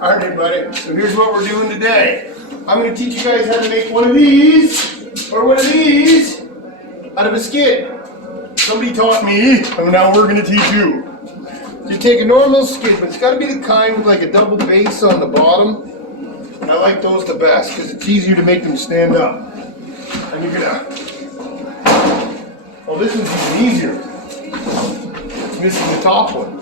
Alright buddy, so here's what we're doing today. I'm going to teach you guys how to make one of these, or one of these, out of a skid. Somebody taught me, and now we're going to teach you. You take a normal skid, but it's got to be the kind with like a double base on the bottom. I like those the best, because it's easier to make them stand up. And you're going to... Well, this one's even easier. It's missing the top one.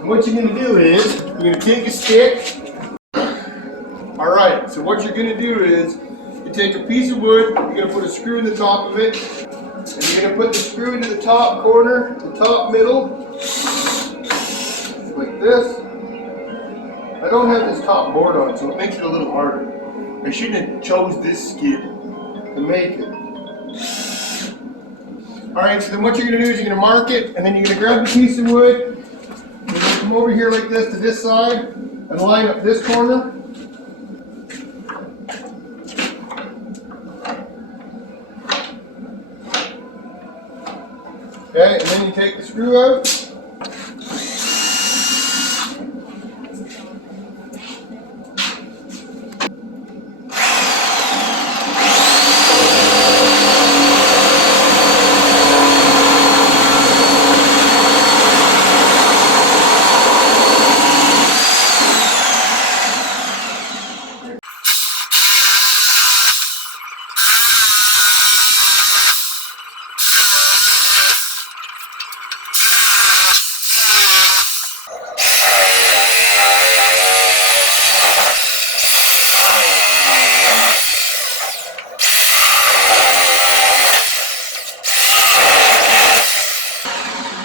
And what you're going to do is, you're going to take a stick. Alright, so what you're going to do is, you take a piece of wood, you're going to put a screw in the top of it, and you're going to put the screw into the top corner, the top middle, like this. I don't have this top board on, so it makes it a little harder. I shouldn't have chose this skid to make it. Alright, so then what you're going to do is you're going to mark it, and then you're going to grab a piece of wood, you're going to come over here like this to this side, and line up this corner. Okay, and then you take the screw out.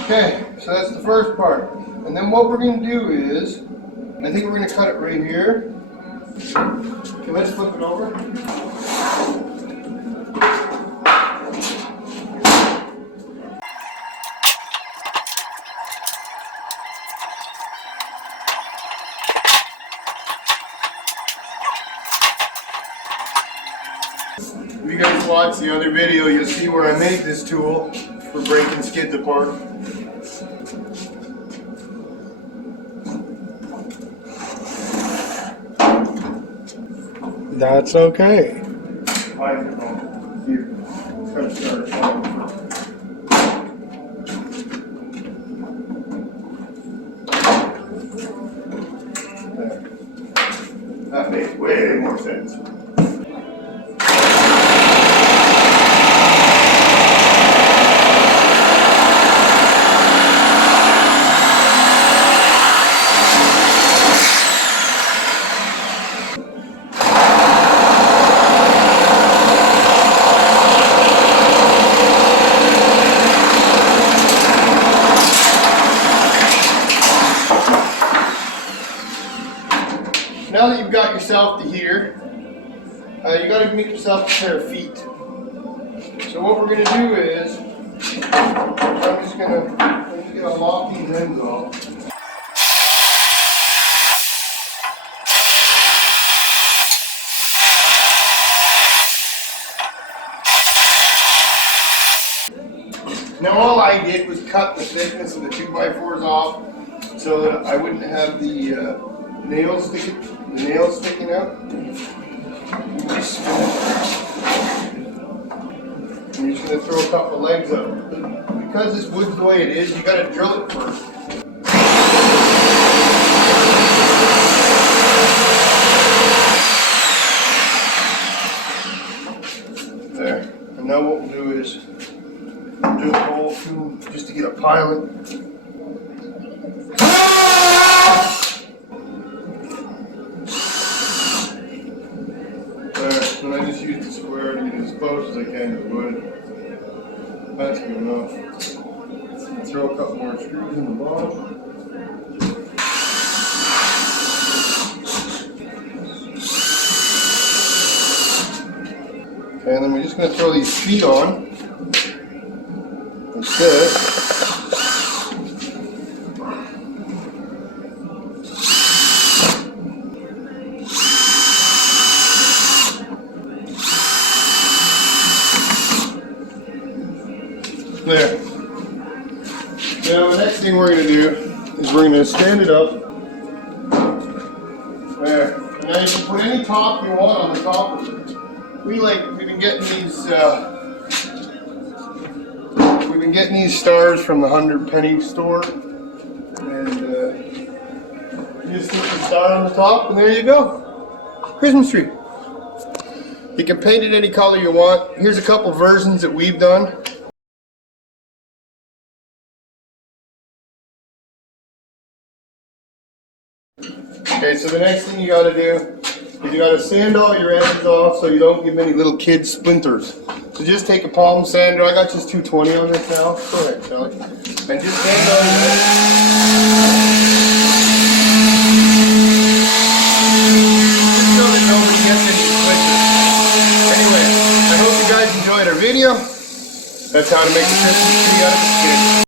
Okay, so that's the first part. And then what we're going to do is, I think we're going to cut it right here. Okay, let's flip it over. If you guys watch the other video, you'll see where I made this tool for breaking skids apart. That's okay. Here, it's going to start falling. There. That makes way more sense. Now that you've got yourself to here, you got to make yourself a pair of feet. So what we're going to do is, I'm just going to lock these ends off. Now all I did was cut the thickness of the 2x4s off so that I wouldn't have the nails sticking out. And you're just going to throw a couple legs up. Because this wood's the way it is, you got to drill it first. There. And now what we'll do is drill the hole through just to get a pilot. And I just use the square to get as close as I can to the wood. That's good enough. Throw a couple more screws in the bottom. Okay, and then we're just going to throw these feet on. Like this. There. Now the next thing we're going to do is is we're gonna stand it up. There. And now you can put any top you want on the top of it. We've been getting these stars from the 100-penny store. And you just put the star on the top and there you go. Christmas tree. You can paint it any color you want. Here's a couple versions that we've done. Okay, so the next thing you gotta do is you gotta sand all your edges off so you don't give any little kid splinters. So just take a palm sander. I got just 220 on this now. Go ahead, Shelly. And just sand all your edges. Just so that nobody gets any splinters. Anyway, I hope you guys enjoyed our video. That's how to make a Christmas tree out of a skid.